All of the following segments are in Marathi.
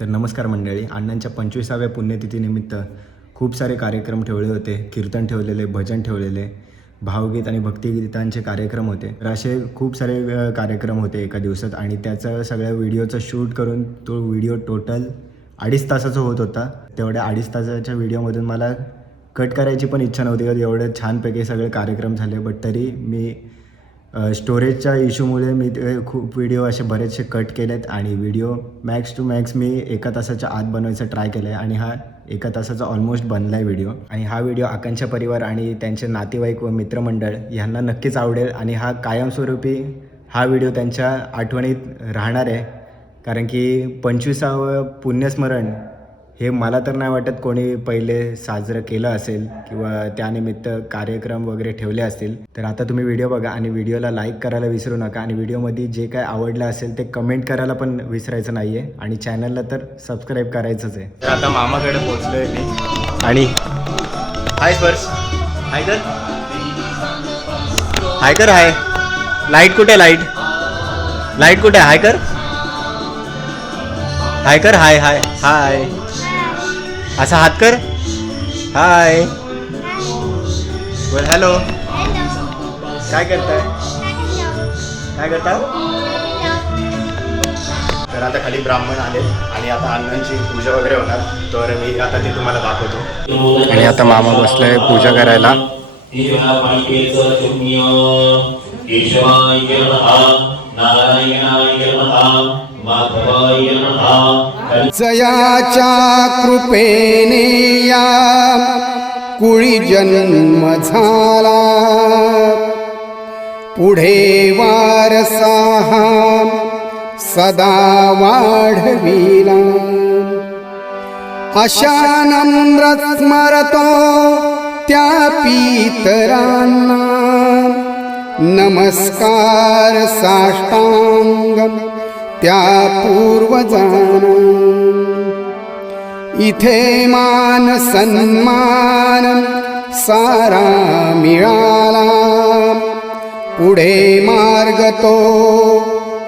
तर नमस्कार मंडळी, अण्णांच्या 25व्या पुण्यतिथीनिमित्त खूप सारे कार्यक्रम ठेवले होते. कीर्तन ठेवलेले, भजन ठेवलेले, भावगीत आणि भक्तिगीतांचे कार्यक्रम होते. तर असे खूप सारे कार्यक्रम होते एका दिवसात आणि त्याचं सगळ्या व्हिडिओचं शूट करून तो व्हिडिओ टोटल 2.5 तासाचा होत होता. तेवढ्या 2.5 तासाच्या व्हिडिओमधून मला कट करायची पण इच्छा नव्हती, कारण एवढे छानपैकी सगळे कार्यक्रम झाले. बट तरी मी स्टोरेजच्या इश्यूमुळे मी ते खूप व्हिडिओ असे बरेचसे कट केलेत आणि व्हिडिओ मॅक्स टू मॅक्स मी 1 तासाच्या आत बनवायचा ट्राय केला आहे आणि हा 1 तासाचा ऑलमोस्ट बनला आहे व्हिडिओ. आणि हा व्हिडिओ आकांक्षा परिवार आणि त्यांचे नातेवाईक व मित्रमंडळ यांना नक्कीच आवडेल आणि हा कायमस्वरूपी हा व्हिडिओ त्यांच्या आठवणीत राहणार आहे. कारण की 25वं पुण्यस्मरण हे मला तर नाही वाटत कोणी पहिले साजरं केलं असेल किंवा त्यानिमित्त कार्यक्रम वगैरे ठेवले असतील. तर आता तुम्ही व्हिडिओ बघा आणि व्हिडिओला लाईक करायला विसरू नका आणि व्हिडिओमध्ये जे काय आवडलं असेल ते कमेंट करायला पण विसरायचं नाही आहे आणि चॅनलला तर सबस्क्राईब करायचंच आहे. तर आता मामाकडे पोचलो आहे मी आणि हाय स्पर्श, हाय कर, हाय कर, हाय. लाईट कुठे, लाईट कुठे, हाय कर, हाय कर, हाय हाय हाय. असा हात कर, हाय बोल, हॅलो. काय करताय, काय करता? तर आता खाली ब्राह्मण आले आणि आता अण्णांची पूजा वगैरे होणार, तर मी आता ते तुम्हाला दाखवतो. आणि आता मामा बसलाय पूजा करायला. जयाच्या कृपेने या कुळी जन्म झाला, पुढे वारसा सदा वाढविला. अशा नम्र स्मरतो त्या पितरांना, नमस्कार साष्टांग त्या पूर्वजांना. इथे मान सन्मान सारा मिळाला, पुढे मार्ग तो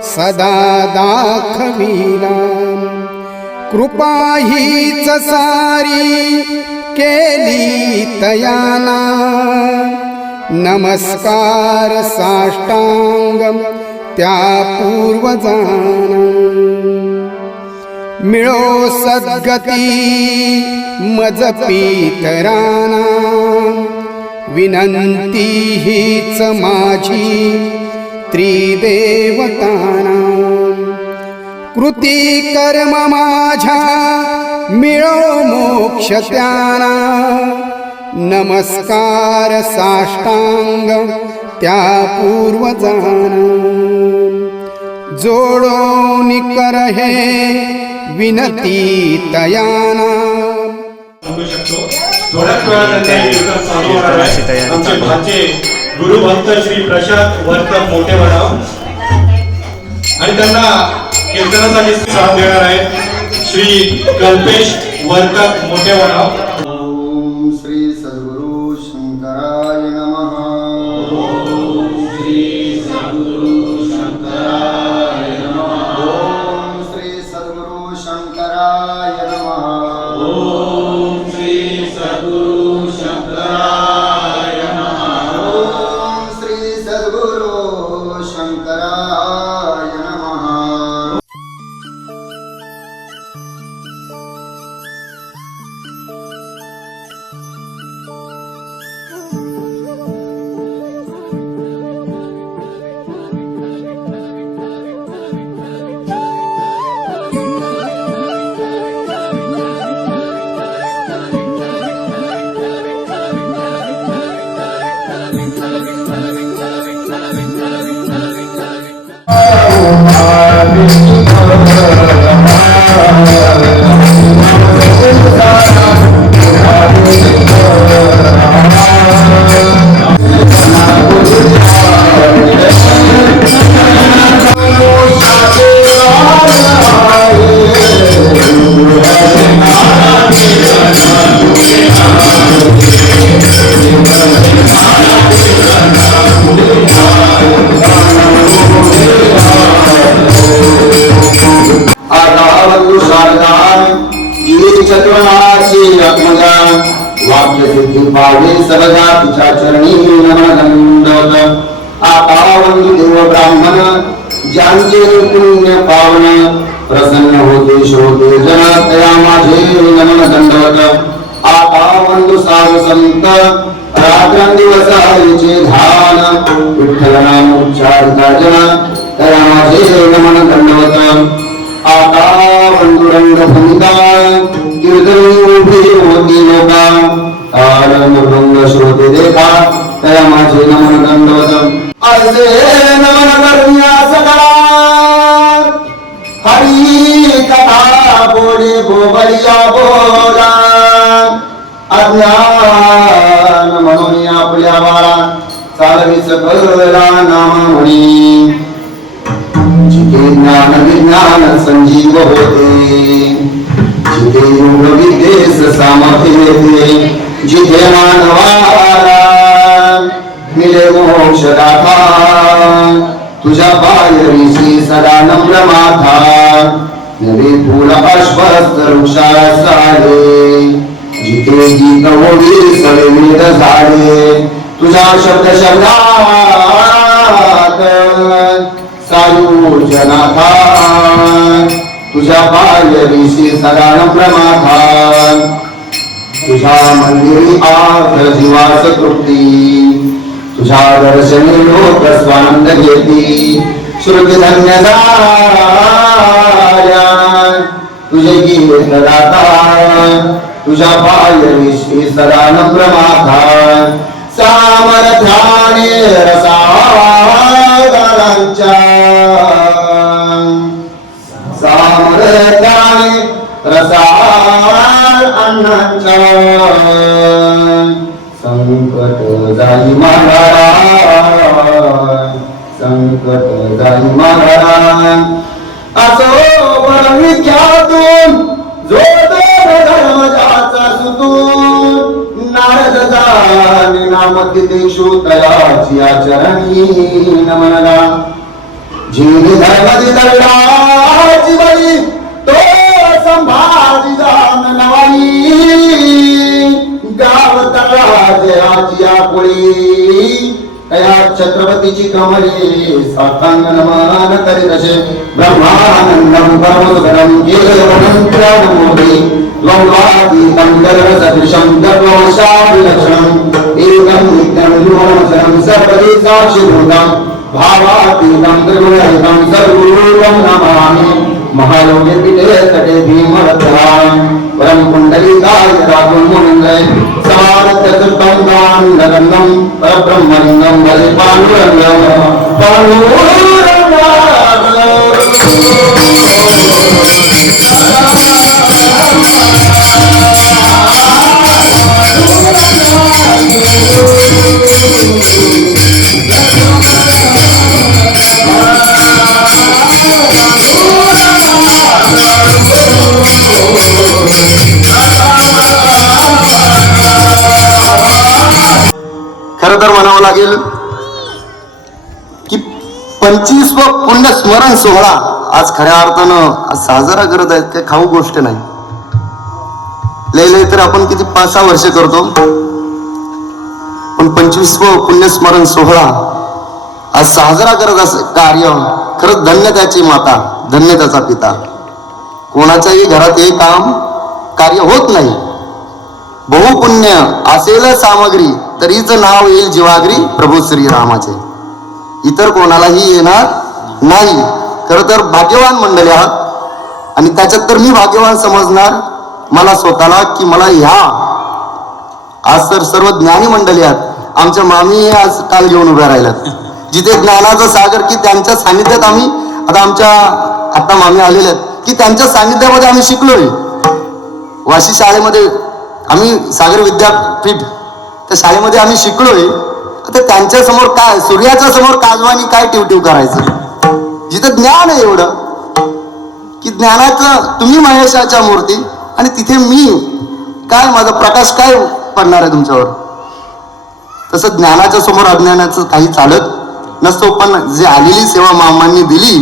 सदा दाखविला. कृपा हीच सारी केली तयाना, नमस्कार साष्टांग त्या पूर्वजांना. मिळो सद्गती मज पितरांना, विनंती हीच माझी त्रिदेवतांना. कृती कर्म माझ्या मिळो मोक्ष त्यांना, नमस्कार साष्टांग त्या पूर्वजांना. जोडोन कर हे विनती तयाना. आमचे भाचे गुरुभक्त श्री प्रशांत वर्तक मोठे बनाव आणि त्यांना कीर्तनासाठी साथ देणार आहे श्री कल्पेश वर्तक मोठे बनाव. श्री सद्गुरु शंकराय नमः. श्री सद्गुरु शंकराय नमः. ओम श्री सद्गुरु शंकराय नमः. ओम श्री सद्गुरु शंकराय नमः. ओम श्री सद्गुरु शंकराय नमः. दासी आत्मजा वाक्य सिद्धी पावे सर्वदा तुझ्या चरणी नमन दंडवत आता वंदू देव ब्राह्मण ज्यांचे पुण्य पावन प्रसन्न होते शोधे जन तया माझे नमन दंडवत आता वंदू साधू संत रात्रंदिवस हरीचे ध्यान विठ्ठल नाम उच्चारिता जन तया माझे नमन दंडवत आता वंदुरंग भूमिका कीर्तनी उभी होती लोका ताल मृदंग श्रोते देखा तया माझे नमन दंडवत असे नमन करण्या सकाळ हरी कथा बोले बोबलिया बोला अज्ञान म्हणून आपल्या बाळा चालवी सकला नाम म्हणी जिथे ज्ञान विज्ञान संजीव होते जिथे योग विद्येस सामर्थ्य येते जिथे मानवाला मिले मोक्षदाता तुझ्या पायरीशी सदा नम्र माथा नवे फूल अश्वस्त वृक्षासाले जिथे गीत ओळी सवे वेद झाले तुझ्या शब्द शब्दात सायुजनाथा तुझ्या पायरीशी सदा नम्र माथा तुझ्या मंदिरी आर्थ जीवास तृप्ती तुझ्या दर्शनी लोक स्वानंद घेती श्रुती धन्य झाल्या तुझे गीत दाता तुझ्या पायरीशी सदा नम्र माथा सामर्थ्याने रसागारांच्या सामर्थ्याने रसाळ अन्नांच्या संकट जाई महाराज संकट जाई महाराज असो विख्यातून जो धर्मजाचा सुतून नारद जाणे नाम तितेषु तयाची आचरणी नमनला जीवी धर्मजी दरडाची बळी तो संभाजी जान नवाई गाव तळाजयाची आपुळी कया छत्रपतीची कमली साष्टांग नमन करीत असे ब्रह्मानंदं परमसुखदं केवलमन्त्रमूर्ति द्वौवातीतं गर्भसदृशं तत्त्वमशाविलक्षणम् एकं नित्यं निर्मलमचलं सर्वदि साक्षिभूतं भावातीतं त्रिगुणरहितं सर्वरूपं नमामि महायोगे पीठे तटे भीमरथां परम कुंडलिकाय राघवं मुनिंद्रय समारत्य चतुर्थं गान्धर्वं परब्रह्मलिंगं भजे पाण्डुरंगं खरं तर म्हणावं लागेल की 25वा पुण्य स्मरण सोहळा आज खऱ्या अर्थानं साजरा करत आहेत काही खाऊ गोष्ट नाही. लय तर आपण किती 5-6 वर्ष करतो, पण 25वा पुण्यस्मरण सोहळा आज साजरा करत असं कार्य खरंच धन्य त्याची माता, धन्य त्याचा पिता. कोणाच्याही घरात हे काम कार्य होत नाही. बहुपुण्य असेल सामग्री तरीच नाव येईल जीवाग्री प्रभू श्रीरामाचे, इतर कोणालाही येणार नाही. खरं तर भाग्यवान मंडळी आहात आणि त्याच्यात तर मी भाग्यवान समजणार मला स्वतःला की मला ह्या आज तर सर्व ज्ञानी मंडळी आहात. आमच्या मामी आज काल घेऊन उभ्या राहिल्यात जिथे ज्ञानाचा सागर की त्यांच्या सानिध्यात आम्ही आता मामी आलेल्या आहेत की त्यांच्या सानिध्यामध्ये आम्ही शिकलोय. वाशी शाळेमध्ये आम्ही सागर विद्यापीठ त्या शाळेमध्ये आम्ही शिकलोय. आता त्यांच्या समोर काय सूर्याच्या समोर काजवानी काय टिवटिव करायचं, जिथं ज्ञान आहे एवढं की ज्ञानाचं तुम्ही महेशाच्या मूर्ती आणि तिथे मी काय माझा प्रकाश काय पडणार आहे तुमच्यावर. तसं ज्ञानाच्या समोर अज्ञानाचं काही चालत नसतो. पण जे आलेली सेवा मामांनी दिली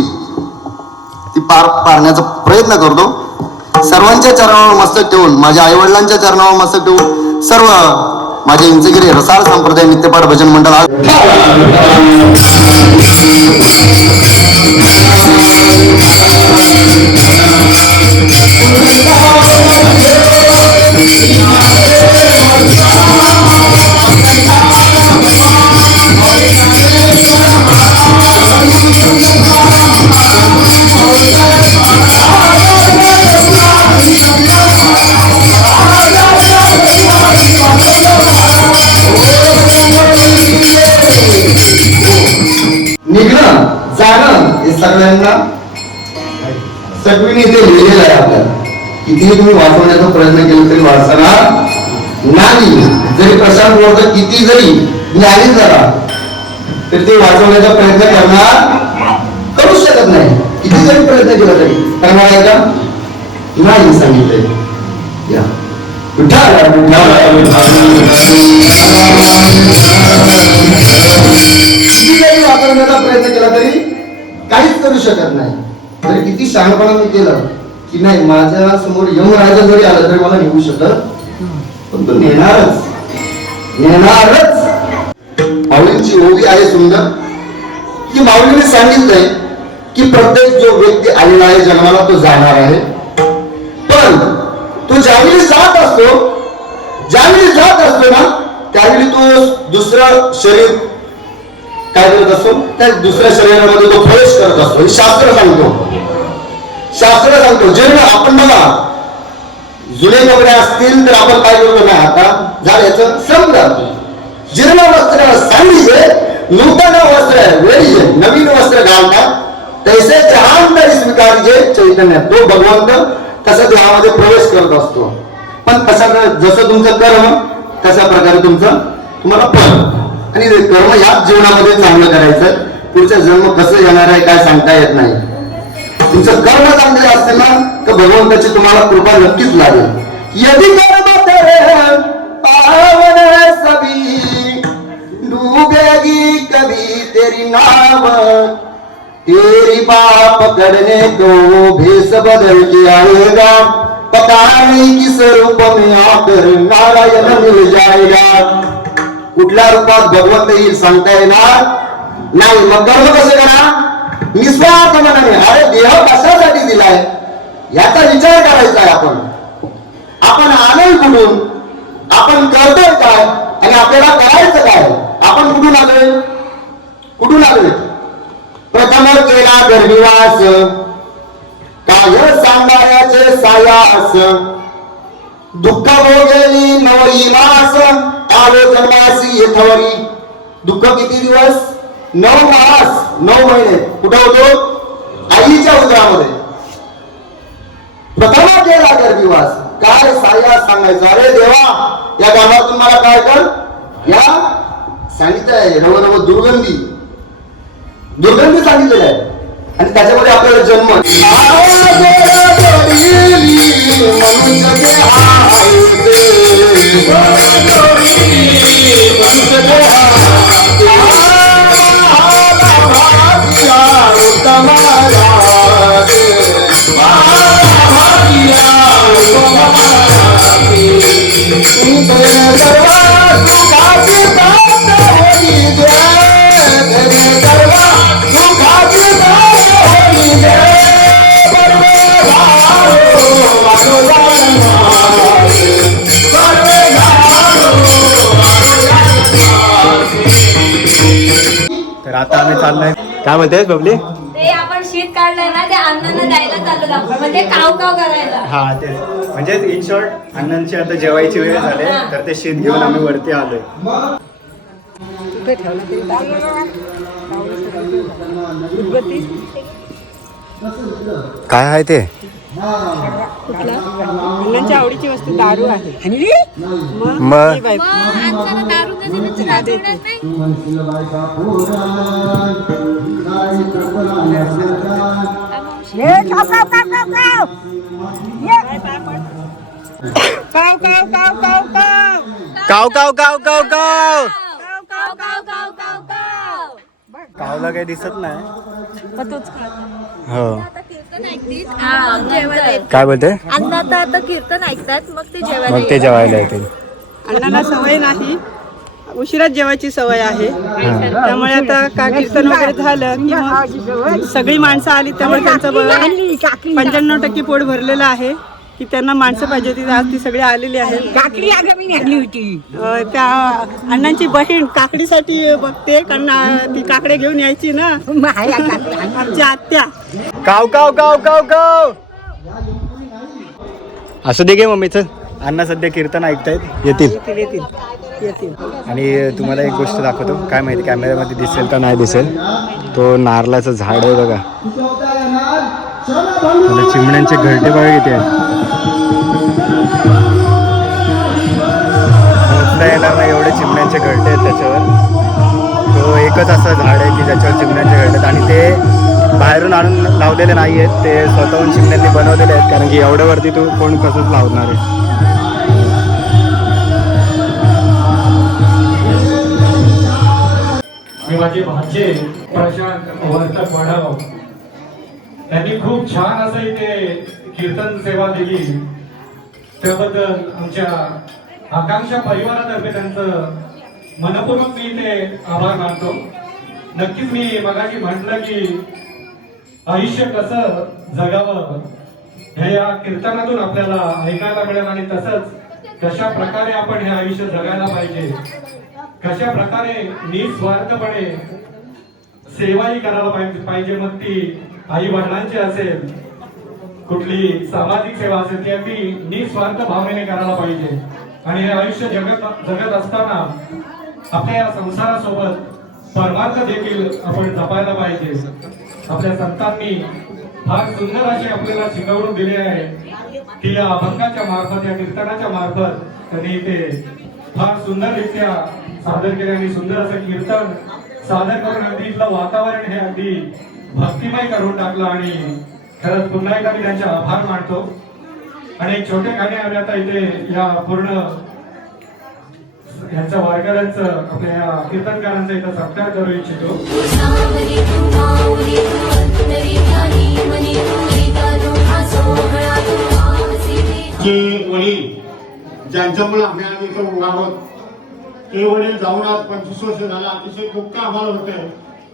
ती पार पाडण्याचा प्रयत्न करतो. सर्वांच्या चरणावर मस्तक ठेवून, माझ्या आई वडिलांच्या चरणावर मस्तक ठेवून सर्व माझे इंचगिरी रसाळ संप्रदाय नित्यपाठ भजन मंडळ निघणं जाणं हे सगळ्यांना सगळीने इथे लिहिलेलं आहे. आपल्याला कितीही तुम्ही वाचवण्याचा प्रयत्न केला तरी वाचणार नाही. जरी प्रशांत वर्धक किती जरी ज्ञानी झाला तर ते वाचवण्याचा प्रयत्न करू शकत नाही. किती जरी प्रयत्न केला तरी करणार आहे का? नाही सांगितलंय. या किती जरी वापरण्याचा प्रयत्न केला तरी काहीच करू शकत नाही. तरी किती शहाणपणाने केलं की नाही, माझ्या समोर यमराजा जरी आला तरी मला निघू शकत, पण तो नेणारच. माऊलींची ओवी आहे सुंदर की माऊलीने सांगितलंय की प्रत्येक जो व्यक्ती आलेला आहे जन्माला तो जाणार आहे. पण तो ज्यावेळी जात असतो ना त्यावेळी तो दुसरं शरीर काय करत असतो, त्या दुसऱ्या शरीरामध्ये तो प्रवेश करत असतो. हे शास्त्र सांगतो. जन्म आपण बघा, जुने कपडे असतील तर आपण काय करतो ना, आता झाल्याचं संपलं. जीर्ण वस्त्र सांगितले, नूतन वस्त्र वेळी नवीन वस्त्र घालतात. तैसे जहान तरी स्वीकारजे चैतन्य. तो भगवंत तसा देहामध्ये प्रवेश करत असतो. पण जसं तुमचं कर्म तशा प्रकारे तुम्हाला फळ. आणि कर्म ह्याच जीवनामध्ये चांगलं करायचं. पुढचा जन्म कसं येणार आहे काय सांगता येत नाही. तुमचं कर्म चांगले असते ना तर भगवंताची तुम्हाला कृपा नक्कीच लागेल. यदि कर्म तेरे पावन सभी डूबेगी कभी तेरी नाव. तेरी बाप पकड़ने को भेष बदल के आएगा. पता नहीं किस रूप में आकर नारायण मिल जाएगा. कुठल्या रूपात भगवंत येईल सांगता येणार नाही. मग कर्म कसं करा? निस्वार्थ मनाने. अरे देह कशासाठी दिलाय याचा विचार करायचा आहे. आपण आलोय कुठून, आपण करतोय काय आणि आपल्याला करायचं काय. आपण कुठून आलोय? प्रथम केला गर्भिवास, काय सांभाळ्याचे सायास. दुःख भोगेली 9 मास, आलो जन्मासी येथवरी. दुःख किती दिवस? 9 मास, 9 महिने. कुठं होतो? आईच्या उदरामध्ये. प्रथम केला गर्भिवास, काय सायास सांगायचं. अरे देवा, या गावातून मला काय कर. या सांगितलंय रव दुर्गंधी सांगितलेलं आहे. आणि त्याच्यामध्ये आपल्याला जन्म तर आता आम्ही चाललोय. काय म्हणतेस बबली? ते आपण शीत काढलंय ना, ते अण्णांना द्यायला चाललो आपण, म्हणजे काव करायला. हा तेच, म्हणजे इन शॉर्ट अण्णांची आता जेवायची वेळ झाली तर ते शीत घेऊन आम्ही वरती आलोय. काय आहे ते? मुलांच्या आवडीची वस्तू दारू आहे. मग काव काव काव काव काव कावला काही दिसत नाही. हो. कीर्तन ऐकतील मग जेवायला येतील. काय बोलते? अण्णा आता कीर्तन ऐकतात मग ते जेवायला मग ते जेवायला येतील. अण्णांना सवय नाही, उशिराच जेवायची सवय आहे. त्यामुळे आता का कीर्तन वगैरे झालं की मग सगळी माणसं आली, त्यामुळे त्यांचं 95% पोट भरलेलं आहे की त्यांना माणसं पाहिजे होती. आज ती सगळी आलेली आहेत. काकडी आगामी निघली होती. त्या अण्णांची बहीण काकडीसाठी बघते, कारण ती काकडे घेऊन यायची ना आमची आत्या. काव काव काव काव काव. असू दे गे मम्मीचं. अण्णा सध्या कीर्तन ऐकतायत, येतील. येतील. आणि तुम्हाला एक गोष्ट दाखवतो, काय माहिती कॅमेऱ्यामध्ये दिसेल का नाही दिसेल, तो नारळाचं झाड आहे बघा. आणि चिमण्यांचे घरटे बघा किती आहेत. मोजता येणार नाही एवढे चिमण्यांचे घरटे आहेत त्याच्यावर. तो एकच असं झाड आहे की ज्याच्यावर चिमण्यांचे घरटे आहेत, आणि ते बाहेरून आणून लावलेले नाही आहेत, ते स्वतःहून चिमण्यांनी बनवलेले आहेत. कारण की एवढ्यावरती तू कोण कसंच लावणार आहे. आणि माझे भाचे प्रशांत वर्तक वडाव त्यांनी खूप छान असं इथे कीर्तन सेवा दिली. त्याबद्दल आमच्या आकांक्षा परिवारातर्फे त्यांचं मनपूर्वक मी इथे आभार मानतो. नक्कीच मी मगाशी म्हटलं की आयुष्य कसं जगावं हे या कीर्तनातून आपल्याला ऐकायला मिळेल, आणि तसंच कशा प्रकारे आपण हे आयुष्य जगायला पाहिजे, कशा प्रकारे निस्वार्थपणे सेवाही करायला पाहिजे. मग ती आई वडिलांची असेल, कुठली सामाजिक सेवा असेल, ती अगदी निस्वार्थ भावनेने करायला पाहिजे. आणि हे आयुष्य जगत असताना आपल्या या संसारासोबत परमार्थ देखील आपण जपायला पाहिजे. आपल्या संतांनी फार सुंदर अशी आपल्याला शिकवणूक दिली आहे की या अभंगाच्या मार्फत, या कीर्तनाच्या मार्फत त्यांनी ते फार सुंदररित्या सादर केले. आणि सुंदर असं कीर्तन सादर करून अगदी इथलं वातावरण हे अगदी भक्तिमय करून टाकलं. आणि खरंच पुन्हा एकदा मी त्यांचे आभार मानतो. आणि एक छोटे गाणे आले आता इथे या पूर्ण यांच्या वारकऱ्यांचं, आपल्या या कीर्तनकारांचा इथं सत्कार करू इच्छितो. की वडील ज्यांच्यामुळे आम्ही इथं उभा आहोत, ते वडील जाऊन आज 25 वर्ष झालं. अतिशय दुःख आम्हाला होतंय,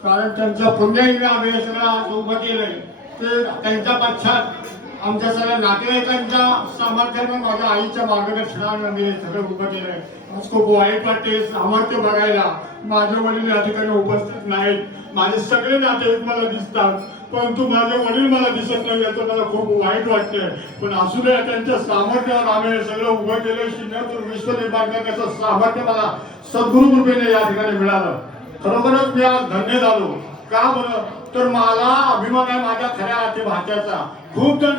कारण त्यांच्या पुण्याने आम्ही सगळं आज उभं केलंय. ते त्यांच्या पश्चात आमच्या सगळ्या नातेवाईकांच्या सामर्थ्याने, माझ्या आईच्या मार्गदर्शनाने आम्ही सगळं उभं केलंय. आज खूप वाईट वाटते सामर्थ्य बघायला. माझे वडील या ठिकाणी उपस्थित नाहीत. माझे सगळे नातेवाईक मला दिसतात, परंतु माझे वडील मला दिसत नाही, याचं मला खूप वाईट वाटतंय. पण असू दे, त्यांच्या सामर्थ्यावर आम्ही सगळं उभं केलं. शून्यातून विश्व निर्माण करण्याचं सामर्थ्य मला सद्गुरु कृपेने या ठिकाणी मिळालं. खरोखरच मी आज धन्य झालो. का बरं, तर मला अभिमान आहे माझ्या खऱ्या हाती भाच्याचा. खूप जण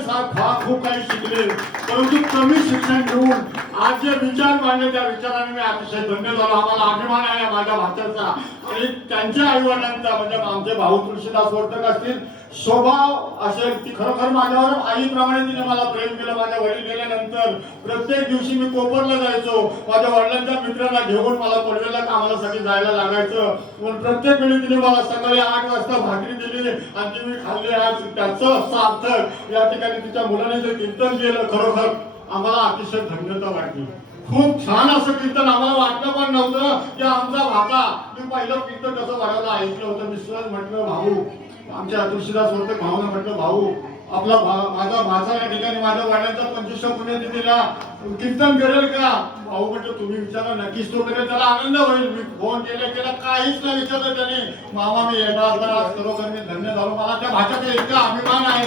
खूप काही शिकले, परंतु कमी शिक्षण घेऊन आज जे विचार मांडले, त्या विचाराने मी अतिशय धन्य झालो. आम्हाला अभिमान आहे माझ्या भाच्याचा आणि त्यांच्या आई वडिलांचा. म्हणजे आमचे भाऊ तुळशीदास वर्तक असतील, स्वभाव असेल, ती खरोखर माझ्यावर आईप्रमाणे तिने मला प्रेम केलं. माझ्या वडील गेल्यानंतर प्रत्येक दिवशी मी कोपरला जायचो. माझ्या वडिलांच्या मित्रांना घेऊन मला पडलेल्या कामासाठी जायला लागायचं. पण प्रत्येक वेळी तिने मला सकाळी 8 वाजता भाकरी दिली आणि ती मी खाल्ली. आज त्याचं सार्थक या ठिकाणी तिच्या मुलाने जे कीर्तन केलं, खरोखर आम्हाला अतिशय धन्यता वाटली. खूप छान असं कीर्तन. आम्हाला वाटलं पण नव्हतं की आमचा भाचा, मी पहिलं कीर्तन कसं वाढायला ऐकलं होतं. मी सहज म्हटलं भाऊ, आमच्या तुळशीदास वर्तक भाऊने म्हटलं, भाऊ आपला माझा भाचा या ठिकाणी माझ्या वडिलांचा 25 पुण्यतिथीला कीर्तन करेल का? भाऊ म्हटलं तुम्ही विचारा, नक्कीच तो करेल, त्याला आनंद होईल. मी फोन केला काहीच नाही विचारलं त्याने. मामा मी येणार. खरोखर मी धन्य झालो. मला त्या भाच्याचा इतका अभिमान आहे.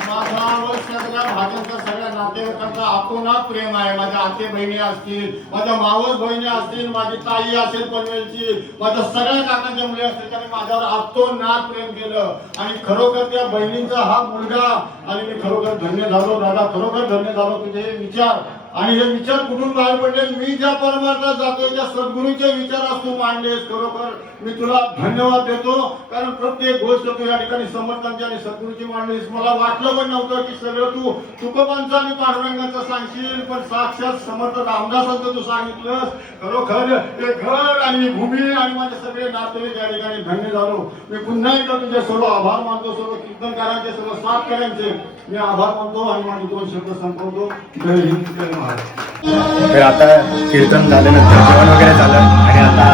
माझ्यावर सगळ्या भाज्यांचा, सगळ्या नातेवाईकांचा आतोनात प्रेम आहे. माझ्या आते बहिणी असतील, माझ्या मावस बहिणी असतील, माझी ताई असेल पनवेलची, माझ्या सगळ्या काकांच्या मुली असतील, त्यांनी माझ्यावर आतोनात प्रेम केलं. आणि खरोखर त्या बहिणींचा हा मुलगा, आणि मी खरोखर धन्य झालो. दादा खरोखर धन्य झालो. तुझे विचार आणि हे विचार कुठून बाहेर पडले, मी ज्या परमार्थात जातोय त्या सद्गुरूचे विचार तू मांडलेस. खरोखर मी तुला धन्यवाद देतो, कारण प्रत्येक गोष्ट तू या ठिकाणी समर्थांची आणि सद्गुरूची मांडलीस. मला वाटलं पण नव्हतं की सगळं तू तुकोबांचं आणि पांडुरंगाचं सांगशील, पण साक्षात समर्थ रामदासांचं तू सांगितलं. खरोखर हे घर आणि भूमी आणि माझे सगळे नातेवाईक या ठिकाणी धन्य झालो. मी पुन्हा एकदा तुझे सर्व आभार मानतो, सर्व कीर्तनकारांचे, सर्व साथकऱ्यांचे मी आभार मानतो आणि माझे 2 शब्द संपवतो. जय हिंद, जय महाराज. तर आता कीर्तन झाल्यानंतर जेवण वगैरे झालं आणि आता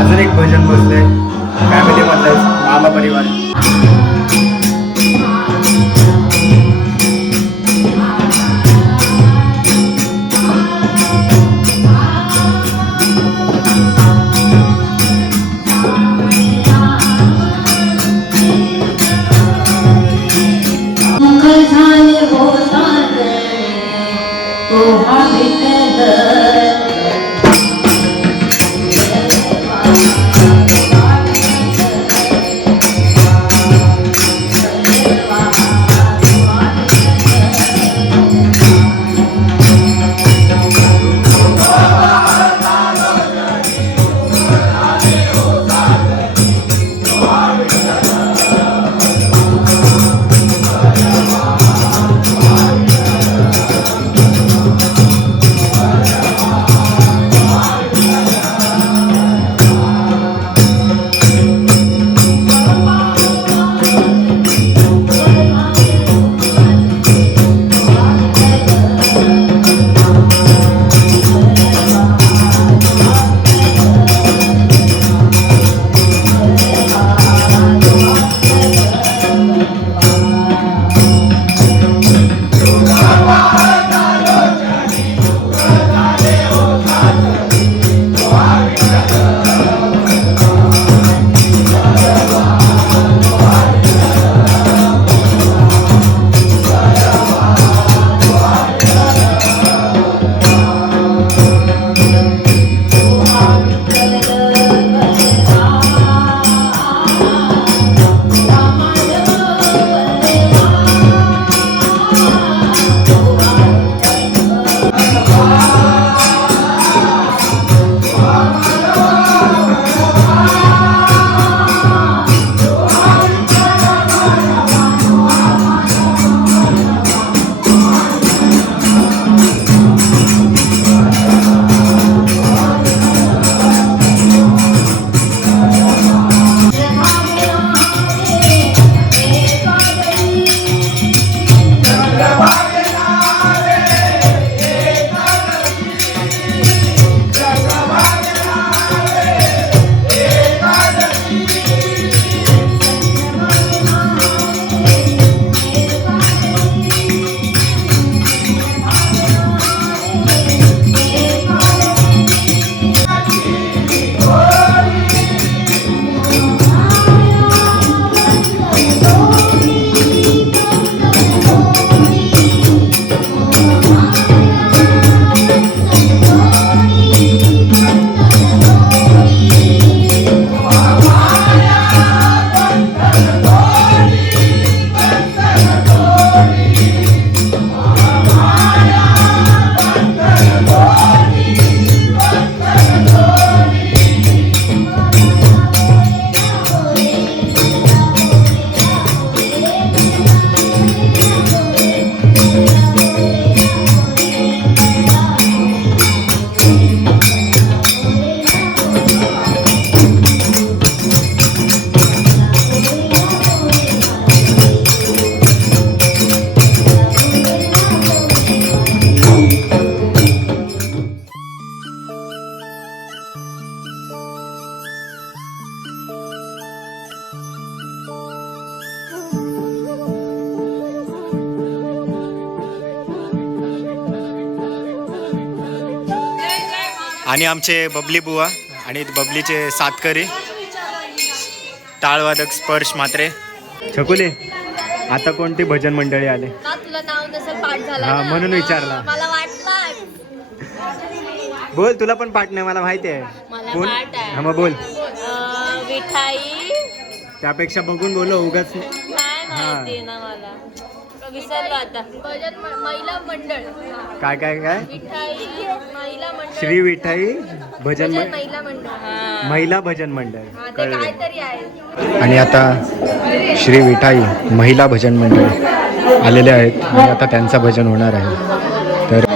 अजून एक भजन बसले फॅमिलीमधलं मामा परिवार. आणि आमचे बबली बुवा आणि बबलीचे सातकरी टाळवादक स्पर्श मात्रे. छकुले, आता कोणती भजन मंडळी आले? तुला नाव नसेल पाठ झाला हा, ना? म्हणून विचारला. मला वाटलं. बोल, तुला पण पाठ नाही, मला माहिती आहे. मला कोण? पाठ आहे. हा, मग बोल. विठाई. त्यापेक्षा बघून बोलो, उगाच नाही माहिती ना मला. विसरलो आता. भजन महिला मंडळ. काय काय काय विठाई महिला मंडळ. श्री विठाई भजन भजन महिला मंडळ. महिला भजन मंडळ हा, ते कळलं. काहीतरी आहे. आणि आता श्री विठाई महिला भजन मंडळ आलेले आहेत आणि आता त्यांचं भजन होणार आहे. तर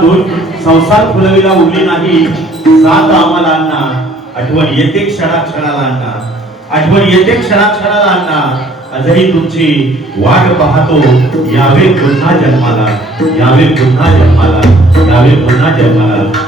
दूर संसार फुलविला उरली नाही साथ आम्हाला अण्णा आठवण येते क्षणाक्षणाला अण्णा आठवण येते क्षणाक्षणाला अण्णा आजही तुमची वाट पाहतो यावे पुन्हा जन्माला यावे पुन्हा जन्माला यावे पुन्हा जन्माला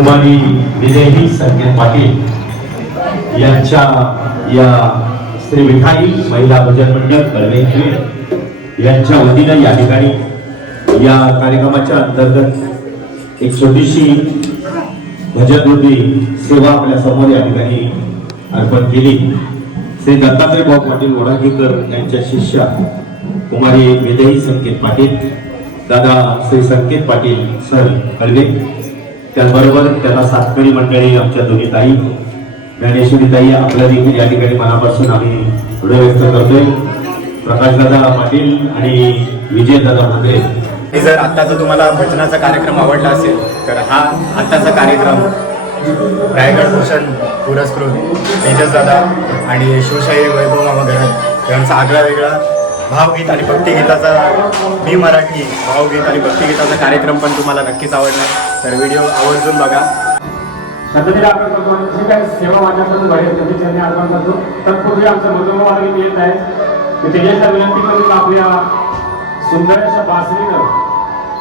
कुमारी विजयी संकेत पाटील यांच्या या श्री विठाई महिला भजन मंडळ कळवे यांच्या वतीनं या ठिकाणी या कार्यक्रमाच्या अंतर्गत एक छोटीशी भजनवृत्ती सेवा आपल्या समोर या ठिकाणी अर्पण केली. श्री दत्तात्रय भाऊ पाटील वडागीकर यांच्या शिष्या कुमारी विजयी संकेत पाटील, दादा श्री संकेत पाटील सर कळवे, त्याचबरोबर त्यांना सातकरी मंडळी आमच्या दोन्ही ताई ज्ञानेश्वरी ताई आपल्या देखील या ठिकाणी मनापासून आम्ही पुढे व्यक्त करतोय. प्रकाशदादा पाटील आणि विजयदादा भोंगरे. जर आत्ताचा तुम्हाला भजनाचा कार्यक्रम आवडला असेल तर हा आत्ताचा कार्यक्रम रायगड भूषण पुरस्कृत तेजस दादा आणि शिवशाही वैभव मामा घरात यांचा आगळा वेगळा भावगीत आणि भक्तिगीताचा मी मराठी भावगीत आणि भक्तिगीताचा कार्यक्रम पण तुम्हाला नक्कीच आवडणार. तर व्हिडिओ आवर्जून बघा. सध्या आपण करतो जे काही सेवा वाटण्यापासून घडेल त्याची चरणी अर्पण करतो. तत्पूर्वी आमचं मधुमाला येत आहे की तेजसला विनंती करून आपल्या सुंदर अशा बासरीनं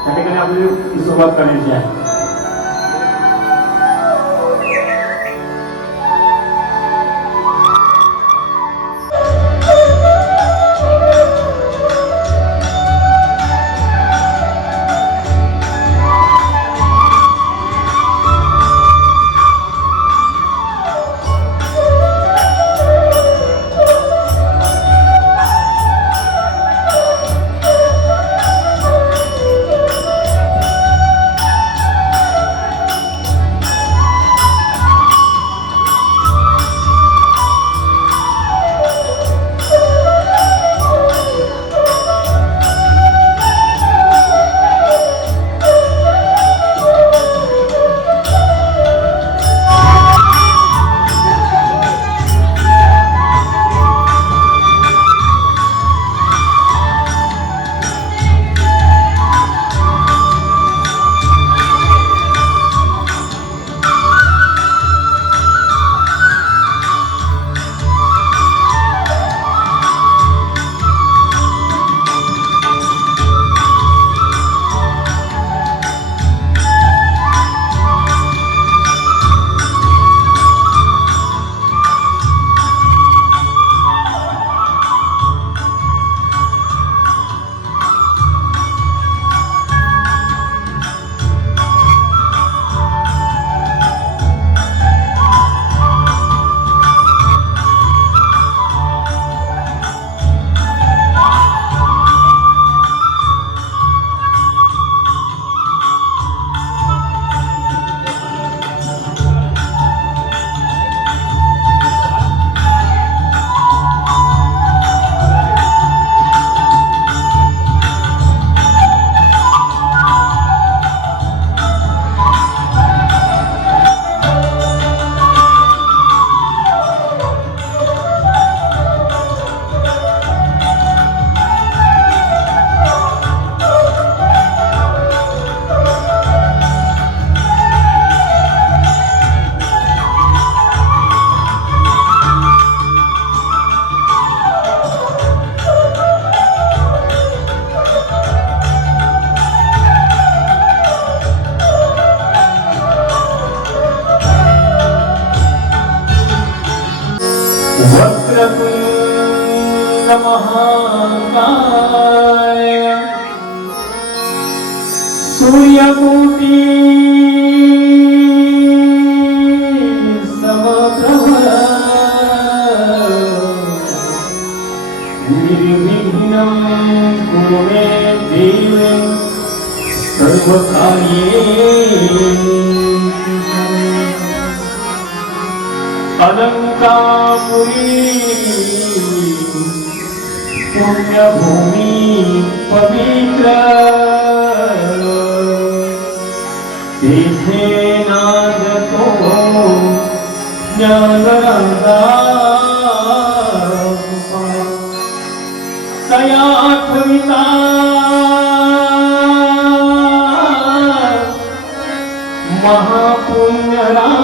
त्या ठिकाणी आपली सुरुवात करायची आहे. वक्रतुंड महाकाय सूर्यकोटि समप्रभ निर्विघ्नं कुरु मे देव सर्वकार्येषु अलंकापुरी पुण्यभूमि पवित्र तेथे नादतो ज्ञानरंगा तया आठविता महापुण्यराशी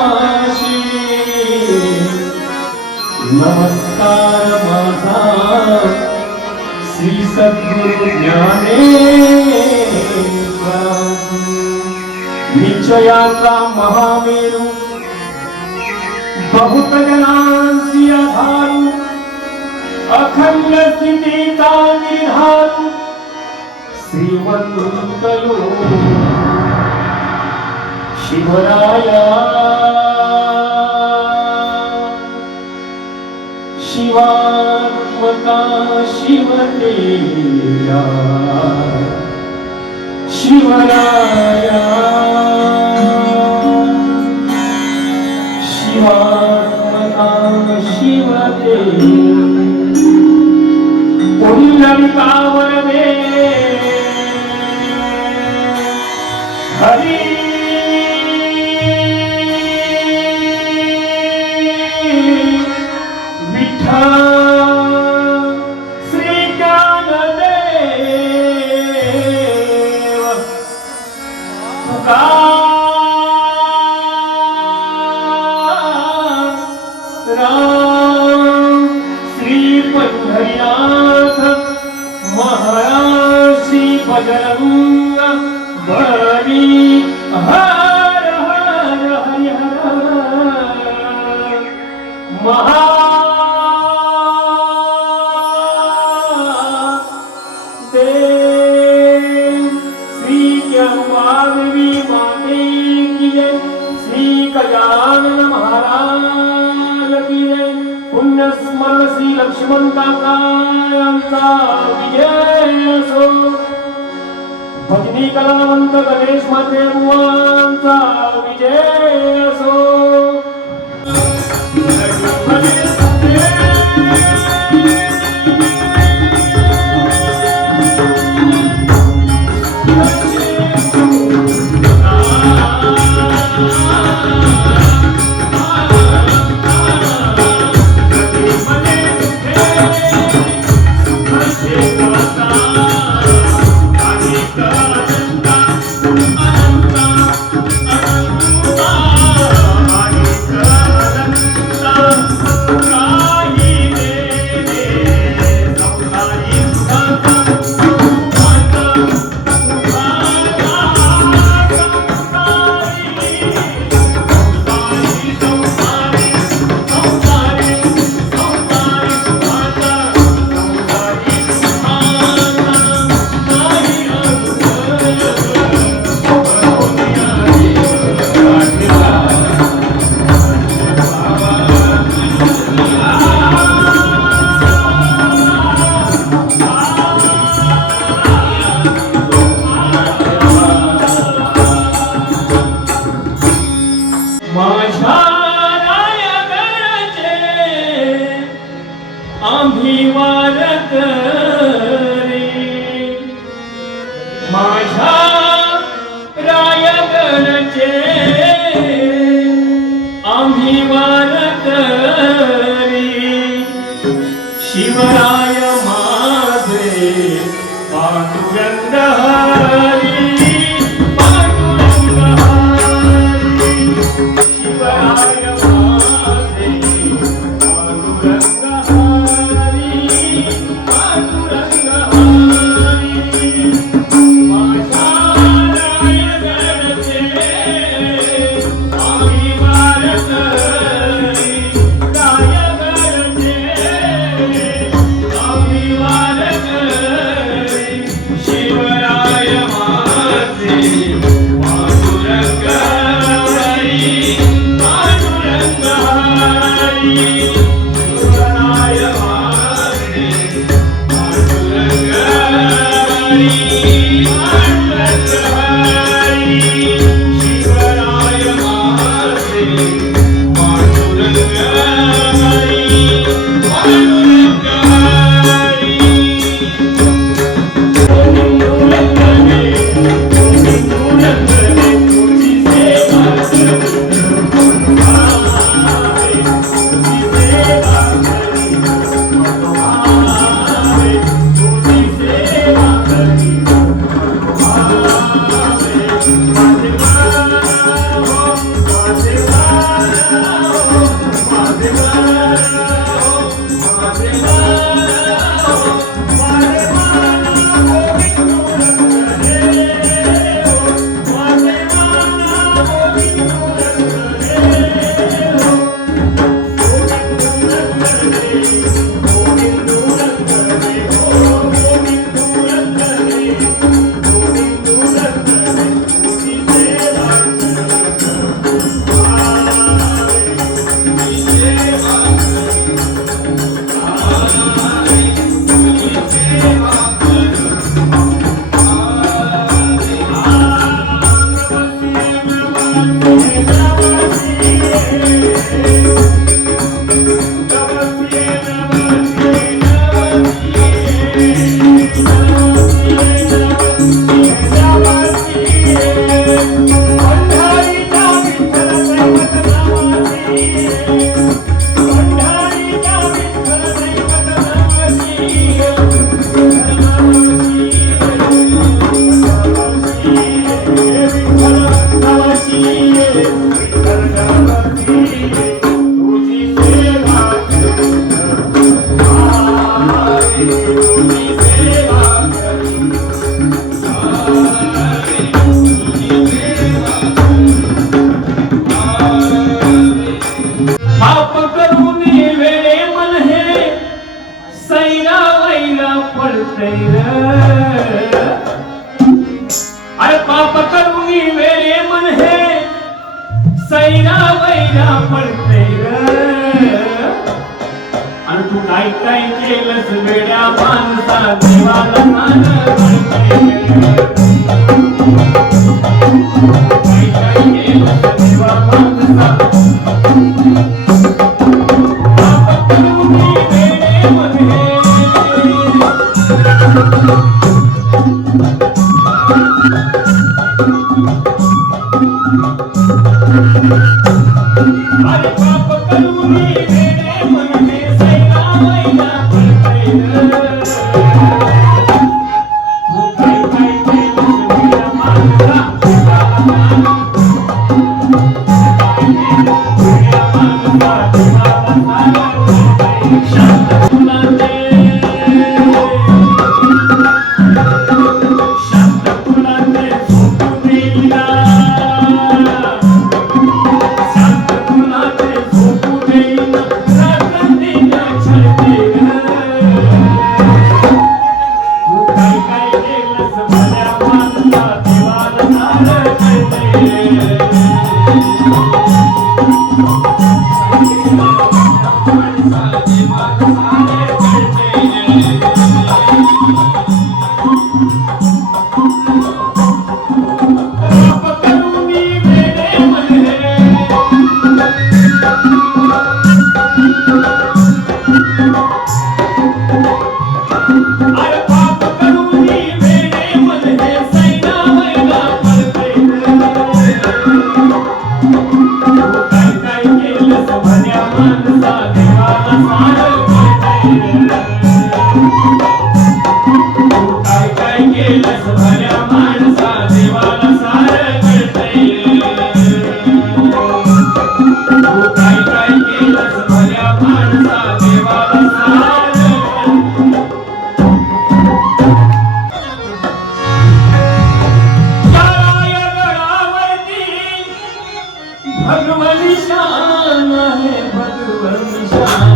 नमस्कार माझा श्री सद्गुरु ज्ञानेश्वरा. विषयाचा महामेरू बहुत जनांची आधारू अखंड स्थितीचा निर्धारू श्रीमंत शिवराया शिवात्मका शिवतेया शिवराया शिवात्मका शिवते पुंडलिकावर दे हरी श्री पंढरीनाथ महर्षी बजरंग बली हर हर हरि हर महा देव श्री जम्बादेवी माते की जय श्री गजानन महाराज की जय पुण्य स्मरण श्री लक्ष्मण काका यांचा विजय असो भजनी कलावंत गणेश माते बुवांचा विजय असो आम्ही वारकरी माझ्या रायगडचे आम्ही वारकरी शिवराय माझे पांडुरंग हरी पांडुरंग हरी शिवराय माझे पांडुरंग पाप करून वेळे मन हे सैरा वैरा पडतय अरे पाप करून वेळे मन हे सैरा वैरा पडतय आणि तू काय काय केलंस वेड्या माणसा देवाला मान काय काय केलंस देवा माणसा भगवान शान है भगवान शान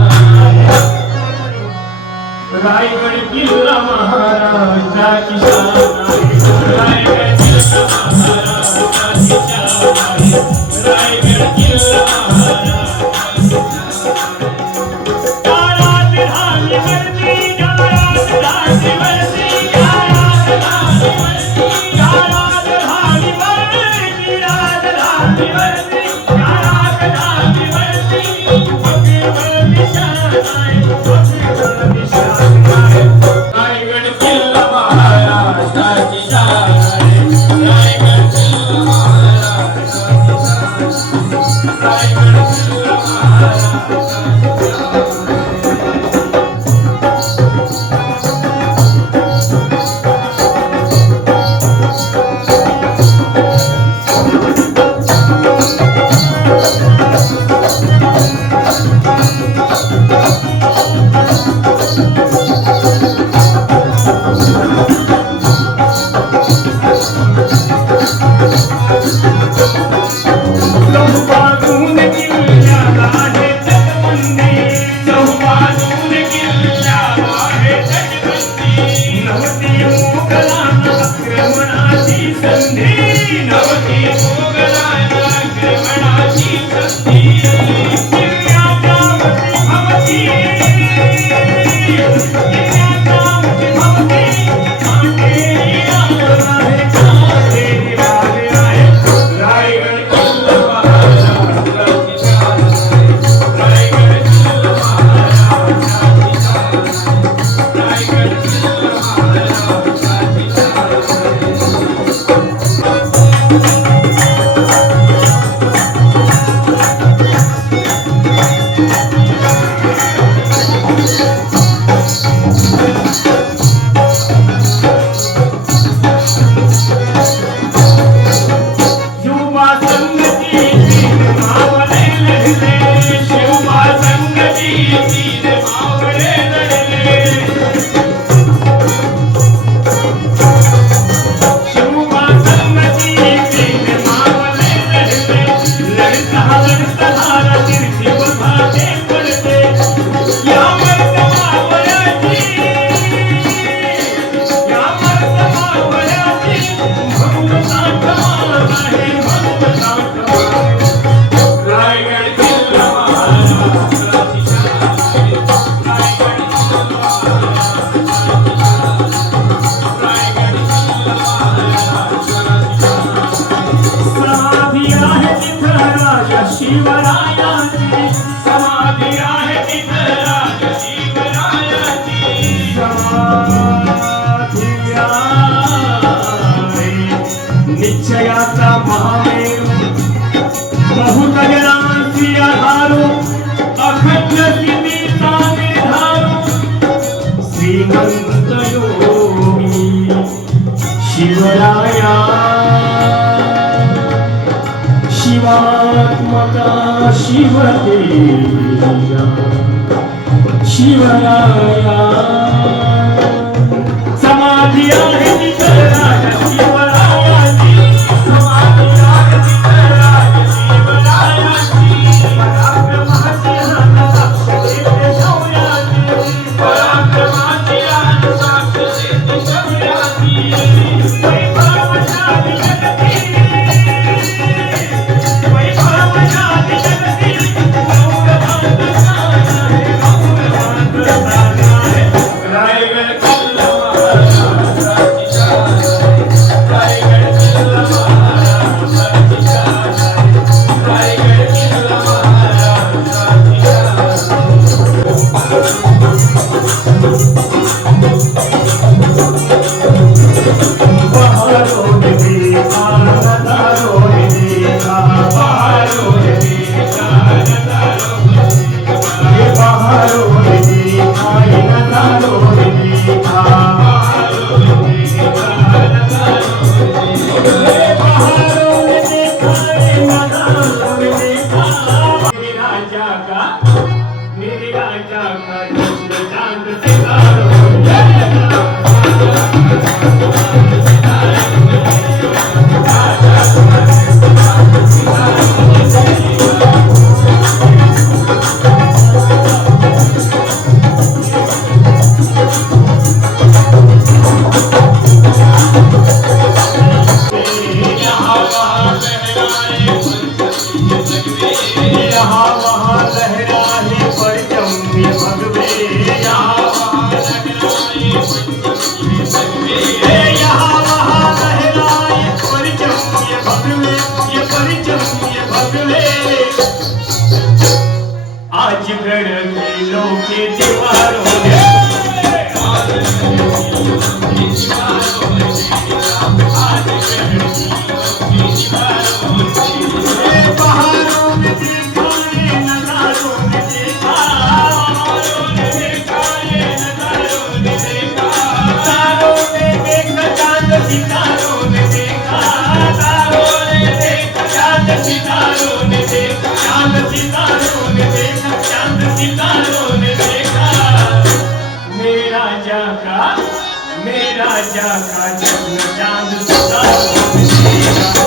रायगड किल्ला महाराजाची शान आहे रायगड किल्ला महाराजाची शान आहे रायगड किल्ला महाराजाची काळात राणी वरती काळात राणी वरती काळात राणी वरती काळात राणी वरती रात राणी वरती शिवतेजा शिवराया समाधी आहे तिथं राजा शिवरायाची समाधी आहे तिथं राजा शिवरायाची पराक्रमाची हात साक्ष देते शौर्याची पराक्रमाची हात साक्ष देते शौर्याची वैभवशाली जगती वैभवशाली जगती गौरवांत स्थान आहे गौरवांत स्थान आहे रायगड किल्ला महाराजाची शान आहे रायगड किल्ला महाराजाची शान आहे रायगड किल्ला महाराजाची शान बहारो देखा नजारो देखा बहारो देखा नजारो ये बहारो देखा ये नजारो देखा बहारो देखा नजारो ये बहारो देखा ये नजारो देखा मेरे राजा का चंद्र चांद सितारों यहाँ वहाँ लहराए परचम ये भगवे यहाँ वहाँ लहराए यहाँ वहाँ लहराए परचम ये भगवे ये परचम ये भगवे आज गढ़ के लोके दीवारों बहारों में देखा ये नजारों में देखा बहारों में देखा ये नजारों में देखा तारों ने देखा चांद सितारों ने देखा तारों ने देखा चांद सितारों ने देखा चांद सितारों ने देखा चांद सितारों ने देखा मेरा जाका जन्म चांद सितारों ने देखा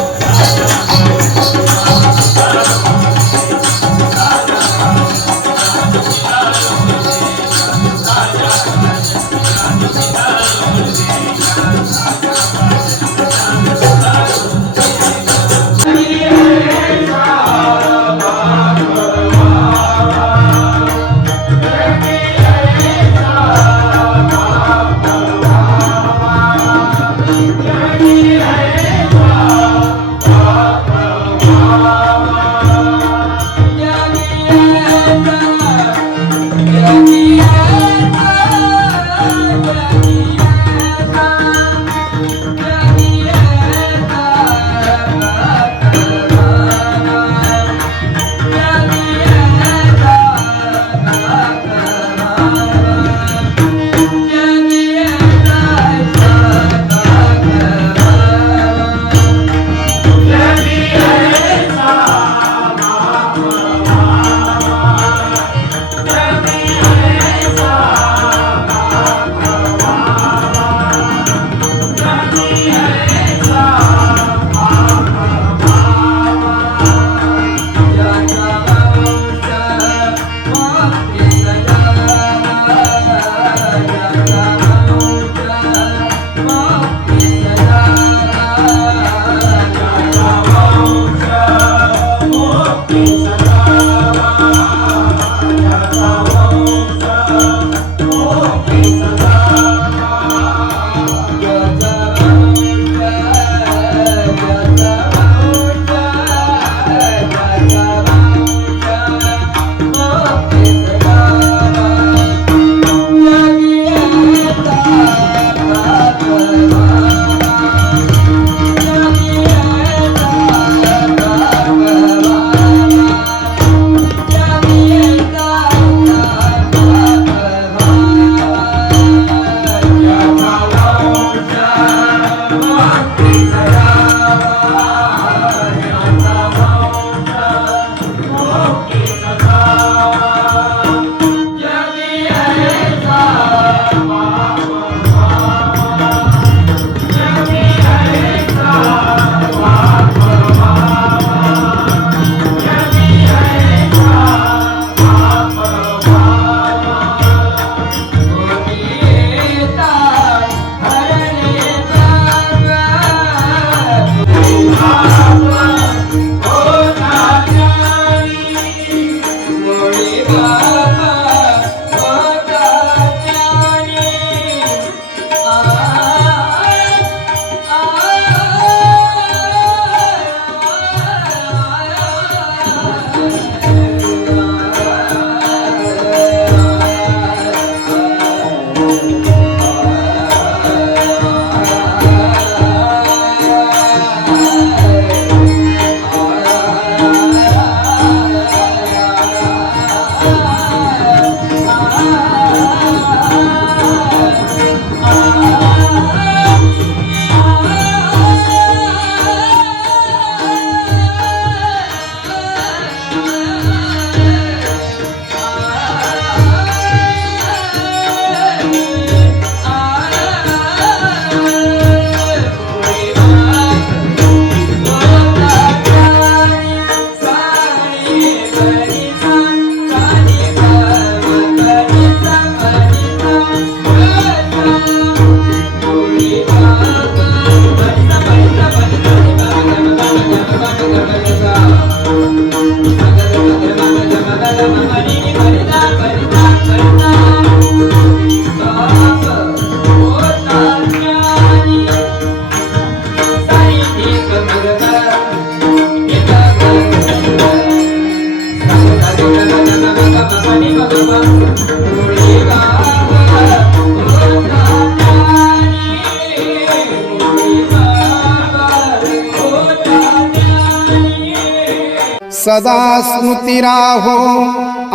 सदा स्मृती राहो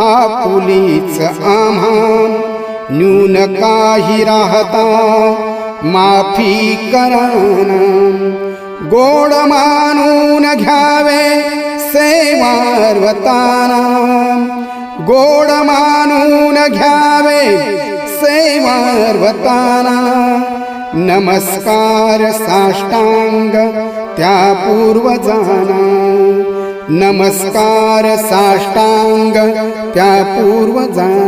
आपुलीच आम्हा न्यून काही राहता माफी कराना गोड मानून घ्यावे सेवार्वताना गोड मानून घ्यावे सेवार्वताना नमस्कार साष्टांग त्या पूर्वजाना नमस्कार साष्टांग त्या पूर्वजाना